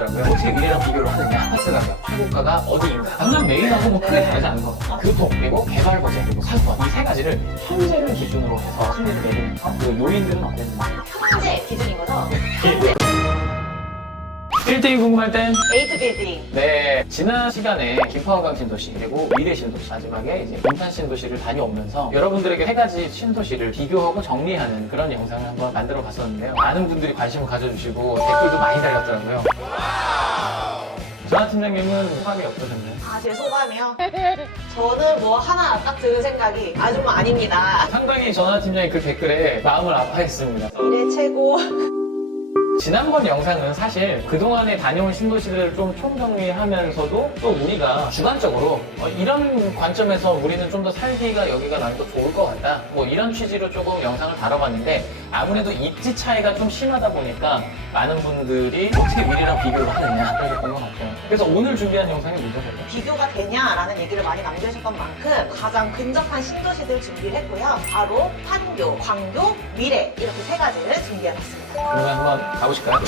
달렸더라고요. 호텔 미래랑 비교를 하느냐, 아파트 가격, 최고가가 어디인가. 강남 메인하고 뭐 크게 다르지 않은 것 같아요. 교통, 그리고 개발 버젯, 그리고 상권. 이 세 가지를 현재를 기준으로 해서 순위를 내리면서 그 요인들은 어땠는지. 현재 기준인 거죠? 1등이 궁금할 땐 에이트 빌딩. 네, 지난 시간에 김포한강 신도시 그리고 미래 신도시 마지막에 이제 동탄 신도시를 다녀오면서 여러분들에게 세 가지 신도시를 비교하고 정리하는 그런 영상을 한번 만들어 봤었는데요. 많은 분들이 관심을 가져주시고 댓글도 많이 달렸더라고요. 전하 팀장님은 소감이 어떠셨나요? 제 소감이요? 저는 뭐 하나 딱 드는 생각이 아주 아닙니다. 상당히 전하 팀장이 그 댓글에 마음을 아파했습니다. 미래 최고. 지난번 영상은 사실 그동안에 다녀온 신도시들을 좀 총정리하면서도 또 우리가 주관적으로 이런 관점에서 우리는 좀 더 살기가 여기가 난 더 좋을 것 같다 뭐 이런 취지로 조금 영상을 다뤄봤는데 아무래도 입지 차이가 좀 심하다 보니까 많은 분들이 어떻게 미래랑 비교를 하느냐 그랬던 것 같아요. 그래서 오늘 준비한 영상이 뭐죠? 비교가 되냐라는 얘기를 많이 남겨주셨던 만큼 가장 근접한 신도시들 준비를 했고요. 바로 판교, 광교, 미래 이렇게 세 가지를 준비해봤습니다. 그러면 한번 가보실까요?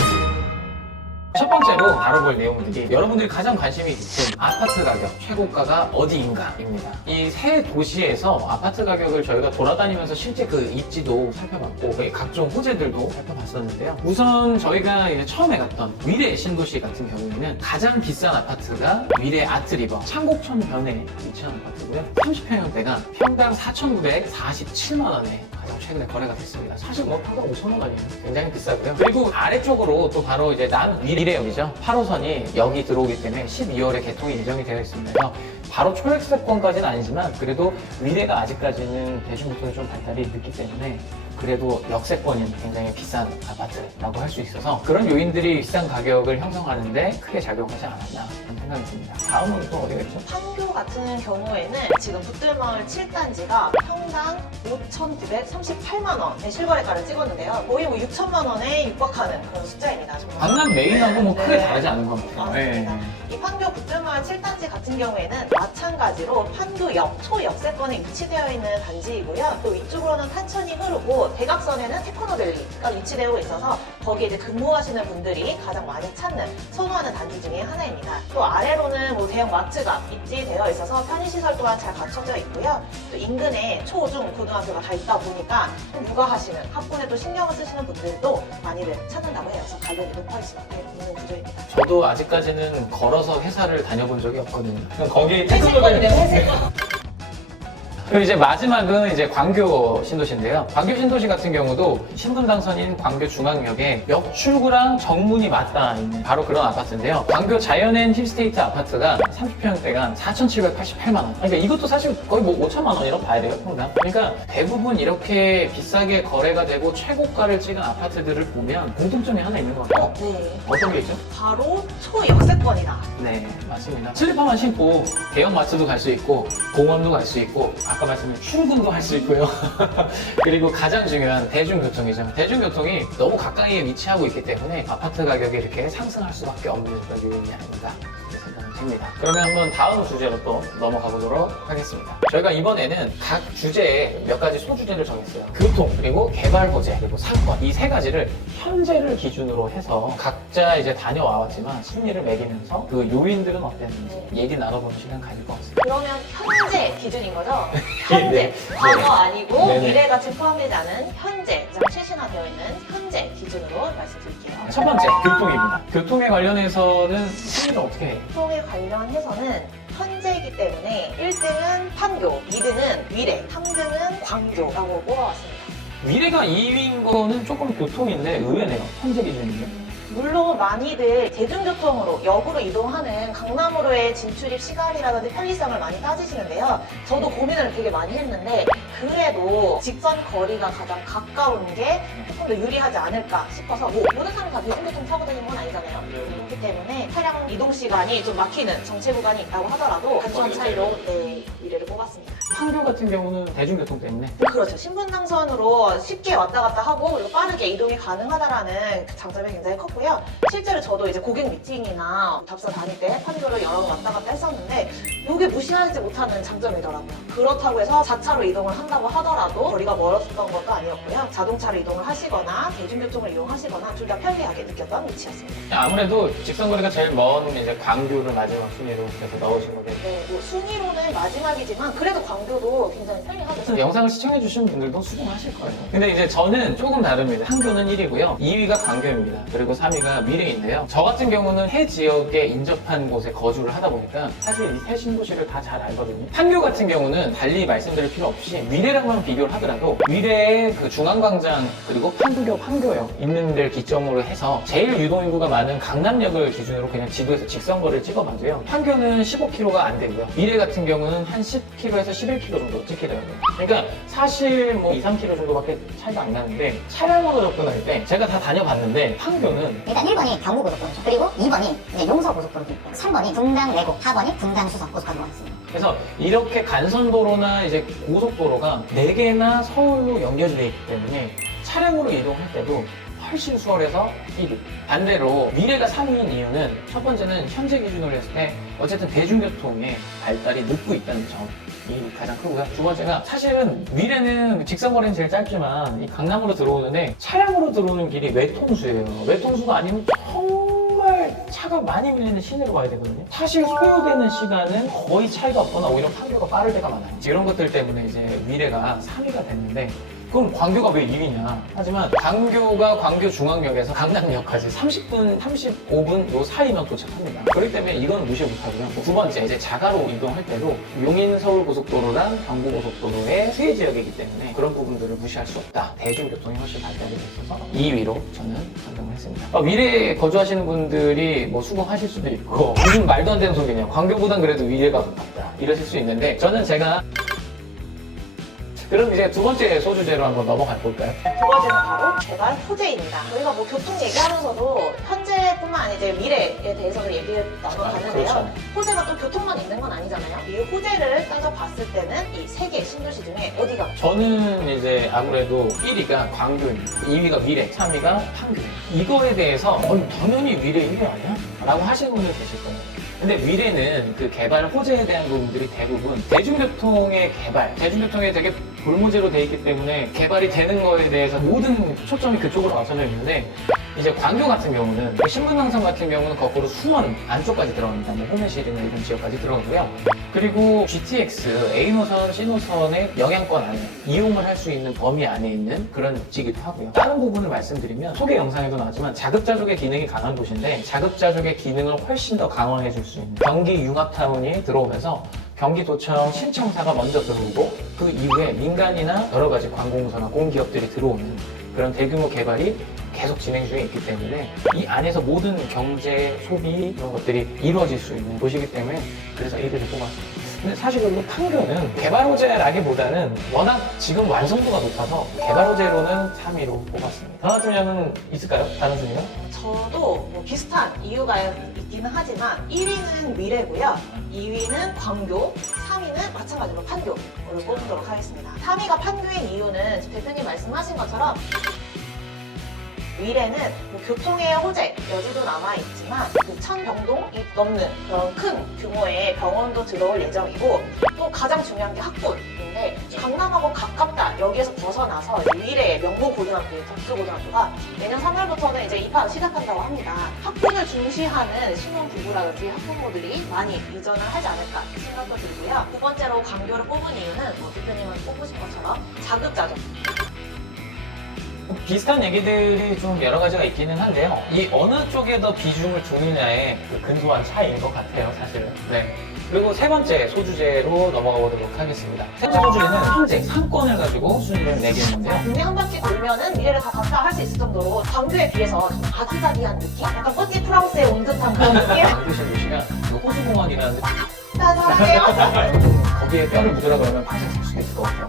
첫 번째로 다뤄볼 내용들이 여러분들이 가장 관심이 있는 아파트 가격, 최고가가 어디인가입니다. 이 세 도시에서 아파트 가격을 저희가 돌아다니면서 실제 그 입지도 살펴봤고 각종 호재들도 살펴봤었는데요. 우선 저희가 이제 처음에 갔던 위례 신도시 같은 경우에는 가장 비싼 아파트가 위례 아트리버 창곡천 변에 위치한 아파트고요. 30평형대가 평당 4,947만 원에 가장 최근에 거래가 됐습니다. 사실 뭐 평당 5,000원 아니에요. 굉장히 비싸고요. 그리고 아래쪽으로 또 바로 이제 위례역이죠. 8호선이 여기 들어오기 때문에 12월에 개통이 예정이 되어 있습니다. 그래서 바로 초역세권까지는 아니지만 그래도 위례가 아직까지는 대중교통이 좀 발달이 늦기 때문에 그래도 역세권인 굉장히 비싼 아파트라고 할 수 있어서 그런 요인들이 비싼 가격을 형성하는데 크게 작용하지 않았나 그런 생각이 듭니다. 다음은 또 어디겠죠? 판교 같은 경우에는 지금 붙들마을 7단지가 평당 5,938만 원의 실거래가를 찍었는데요. 거의 뭐 6천만 원에 육박하는 그런 숫자입니다. 정말. 강남 메인하고 뭐 크게 다르지 않은 것 같아요. 맞습니다. 이 판교 붙들마을 7단지 같은 경우에는 마찬가지로 판교역 초역세권에 위치되어 있는 단지이고요. 또 위쪽으로는 탄천이 흐르고 대각선에는 테크노밸리가 위치되어 있어서 거기에 이제 근무하시는 분들이 가장 많이 찾는 선호하는 단지 중에 하나입니다. 또 아래로는 뭐 대형 마트가 입지되어 있어서 편의시설 또한 잘 갖춰져 있고요. 또 인근에 초, 중, 고등학교가 다 있다 보니까 또 육아하시는 학군에 또 신경을 쓰시는 분들도 많이들 찾는다고 해요. 그래서 가격이 높아질 수밖에 없는 구조입니다. 저도 아직까지는 걸어서 회사를 다녀본 적이 없거든요. 거기 회색권이네요, 회색권. 그리고 이제 마지막은 이제 광교 신도시인데요. 광교 신도시 같은 경우도 신분당선인 광교 중앙역에 역출구랑 정문이 맞닿아 있는 바로 그런 아파트인데요. 광교 자연엔 힐스테이트 아파트가 30평대가 4,788만 원. 그러니까 이것도 사실 거의 뭐 5천만 원이라고 봐야 돼요, 평당. 그러니까 대부분 이렇게 비싸게 거래가 되고 최고가를 찍은 아파트들을 보면 공통점이 하나 있는 것 같아요. 네. 어떤 게 있죠? 바로 초역세권이다. 네, 맞습니다. 슬리퍼만 신고 대형 마트도 갈 수 있고 공원도 갈 수 있고 아까 말씀드린 출근도 할 수 있고요. 그리고 가장 중요한 대중교통이죠. 대중교통이 너무 가까이에 위치하고 있기 때문에 아파트 가격이 이렇게 상승할 수밖에 없는 그런 요인이 아닌가 생각이 듭니다. 그러면 한번 다음 주제로 또 넘어가 보도록 하겠습니다. 저희가 이번에는 각 주제에 몇 가지 소주제를 정했어요. 교통, 그리고 개발 호재, 그리고 상권 이 세 가지를 현재를 기준으로 해서 각자 이제 다녀와왔지만 심리를 매기면서 그 요인들은 어땠는지 얘기 나눠보는 시간 가질 것 같습니다. 그러면 현재 기준인 거죠? 현재. 네. 과거 네. 아니고 네네. 미래가 지금 포함되지 않은 현재, 가장 최신화되어 있는 현재 기준으로 말씀드릴게요. 첫 번째, 교통입니다. 교통에 관련해서는 심리를 어떻게 해요? 교통에 관련해서는 현재이기 때문에 1등은 판교, 2등은 위례, 3등은 광교라고 뽑아왔습니다. 미래가 2위인 거는 조금 교통인데 의외네요. 현재 기준이요. 물론 많이들 대중교통으로 역으로 이동하는 강남으로의 진출입 시간이라든지 편리성을 많이 따지시는데요. 저도 고민을 되게 많이 했는데 그래도 직선 거리가 가장 가까운 게 조금 더 유리하지 않을까 싶어서 뭐 모든 사람이 다 대중교통 타고 다니는 건 아니잖아요. 그렇기 때문에 차량 이동 시간이 좀 막히는 정체 구간이 있다고 하더라도 단순한 차이로 위례를 뽑았습니다. 판교 같은 경우는 대중교통 때문에 그렇죠. 신분당선으로 쉽게 왔다 갔다 하고 그리고 빠르게 이동이 가능하다라는 그 장점이 굉장히 컸고요. 실제로 저도 이제 고객 미팅이나 답사 다닐 때 판교를 여러 번 왔다 갔다 했었는데 이게 무시하지 못하는 장점이더라고요. 그렇다고 해서 자차로 이동을 한다고 하더라도 거리가 멀었던 것도 아니었고요. 자동차로 이동을 하시거나 대중교통을 이용하시거나 둘 다 편리하게 느꼈던 위치였습니다. 아무래도 직선거리가 제일 먼 이제 광교를 마지막 순위로 해서 넣으신 거겠죠. 네, 뭐 순위로는 마지막이지만 그래도 광교도 굉장히 편리하죠. 영상을 시청해주신 분들도 수긍하실 거예요. 근데 이제 저는 조금 다릅니다. 판교는 1위고요. 2위가 광교입니다. 그리고 3위가 미래인데요. 저 같은 경우는 해 지역에 인접한 곳에 거주를 하다 보니까 사실 이 세 신도시를 다 잘 알거든요. 판교 같은 경우는 달리 말씀드릴 필요 없이 미래랑만 비교를 하더라도 미래의 그 중앙광장 그리고 판교역 있는 데를 기점으로 해서 제일 유동인구가 많은 강남역을 기준으로 그냥 지도에서 직선거리를 찍어봐도요. 판교는 15km가 안 되고요. 미래 같은 경우는 한 10km에서 11km 정도 찍히더라고요. 그러니까 사실 뭐 2, 3km 정도밖에 차이가 안 나는데 차량으로 접근할 때 제가 다 다녀봤는데 판교는 일단 1번이 경부고속도로죠. 그리고 2번이 이제 용서고속도로도 있고 3번이 분당 내곡, 4번이 분당 수성 고속도로가 있습니다. 그래서 이렇게 간선도로나 이제 고속도로가 4개나 서울로 연결되어 있기 때문에 차량으로 이동할 때도 훨씬 수월해서 1위. 반대로 미래가 3위인 이유는 첫 번째는 현재 기준으로 했을 때 어쨌든 대중교통의 발달이 늦고 있다는 점이 가장 크고요. 두 번째가 사실은 미래는 직선거리는 제일 짧지만 이 강남으로 들어오는데 차량으로 들어오는 길이 외통수예요. 외통수가 아니면 정말 차가 많이 밀리는 시내로 가야 되거든요. 사실 소요되는 시간은 거의 차이가 없거나 오히려 판교가 빠를 때가 많아요. 이런 것들 때문에 이제 미래가 3위가 됐는데 그럼 광교가 왜 2위냐? 하지만 광교가 광교 중앙역에서 강남역까지 30분, 35분 요 사이면 도착합니다. 그렇기 때문에 이건 무시 못하고요. 두 번째, 이제 자가로 이동할 때도 용인 서울고속도로랑 경부고속도로의 세 지역이기 때문에 그런 부분들을 무시할 수 없다. 대중교통이 훨씬 발달이 돼 있어서 2위로 저는 선정을 했습니다. 미래에 거주하시는 분들이 뭐 수긍하실 수도 있고 무슨 말도 안 되는 소리냐? 광교보단 그래도 미래가 가깝다. 이러실 수 있는데 저는 제가 그럼 이제 두 번째 소주제로 한번 넘어가 볼까요? 두 번째는 바로 개발 호재입니다. 저희가 뭐 교통 얘기하면서도 현재뿐만 아니라 이제 미래에 대해서도 얘기를 나눠봤는데요. 그렇죠. 호재가 또 교통만 있는 건 아니잖아요. 이 호재를 따져봤을 때는 이 세 개 신도시 중에 어디가 저는 이제 아무래도 1위가 광교입니다. 2위가 미래, 3위가 판교. 이거에 대해서 당연히 미래 1위 아니야? 라고 하시는 분들 계실 거예요. 근데 미래는 그 개발 호재에 대한 부분들이 대부분 대중교통의 개발, 대중교통에 되게 골무제로 돼 있기 때문에 개발이 되는 거에 대해서 모든 초점이 그쪽으로 맞춰져 있는데 이제 광교 같은 경우는 신분당선 같은 경우는 거꾸로 수원 안쪽까지 들어갑니다. 뭐 호매실이나 이런 지역까지 들어가고요. 그리고 GTX A노선, C노선의 영향권 안에 이용을 할 수 있는 범위 안에 있는 그런 위치이기도 하고요. 다른 부분을 말씀드리면 소개 영상에도 나왔지만 자급자족의 기능이 강한 곳인데 자급자족의 기능을 훨씬 더 강화해 줄 수 있는 경기 융합타운이 들어오면서 경기도청 신청사가 먼저 들어오고 그 이후에 민간이나 여러 가지 관공서나 공기업들이 들어오는 그런 대규모 개발이 계속 진행 중에 있기 때문에 이 안에서 모든 경제, 소비 이런 것들이 이루어질 수 있는 도시이기 때문에 그래서 1위를 뽑았습니다. 근데 사실 그리고 판교는 개발 호재라기보다는 워낙 지금 완성도가 높아서 개발 호재로는 3위로 뽑았습니다. 더 같으면 있을까요? 다른 순위는? 저도 뭐 비슷한 이유가 있기는 하지만 1위는 미래고요. 2위는 광교, 3위는 마찬가지로 판교를 뽑도록 하겠습니다. 3위가 판교인 이유는 대표님 말씀하신 것처럼 미래는 뭐 교통의 호재 여지도 남아있지만 그 1000병동이 넘는 그런 큰 규모의 병원도 들어올 예정이고 또 가장 중요한 게 학군인데 강남하고 가깝다 여기에서 벗어나서 미래의 명보고등학교, 덕수고등학교가 내년 3월부터는 이제 입학 시작한다고 합니다. 학군을 중시하는 신혼부부라든지 학부모들이 많이 이전을 하지 않을까 생각도 들고요. 두 번째로 광교를 뽑은 이유는 뭐 대표님은 뽑으신 것처럼 자급자족. 비슷한 얘기들이 좀 여러 가지가 있기는 한데요. 이 어느 쪽에 더 비중을 두느냐의 그 근소한 차이인 것 같아요, 사실은. 네. 그리고 세 번째 소주제로 넘어가 보도록 하겠습니다. 세 번째 소주제는 현재 상권을 가지고 순위를 매기는데요. 국내 한 바퀴 돌면은 미래를 다 봤다 할 수 있을 정도로 광교에 비해서 좀 아기자기한 느낌? 약간 뽀띠 프랑스에 온 듯한 그런 느낌? 광교 신도시가 그 호수공원이라는 데 난 사랑해요. 거기에 뼈를 묻으라 그러면 평생 살 수도 있을 것 같아요.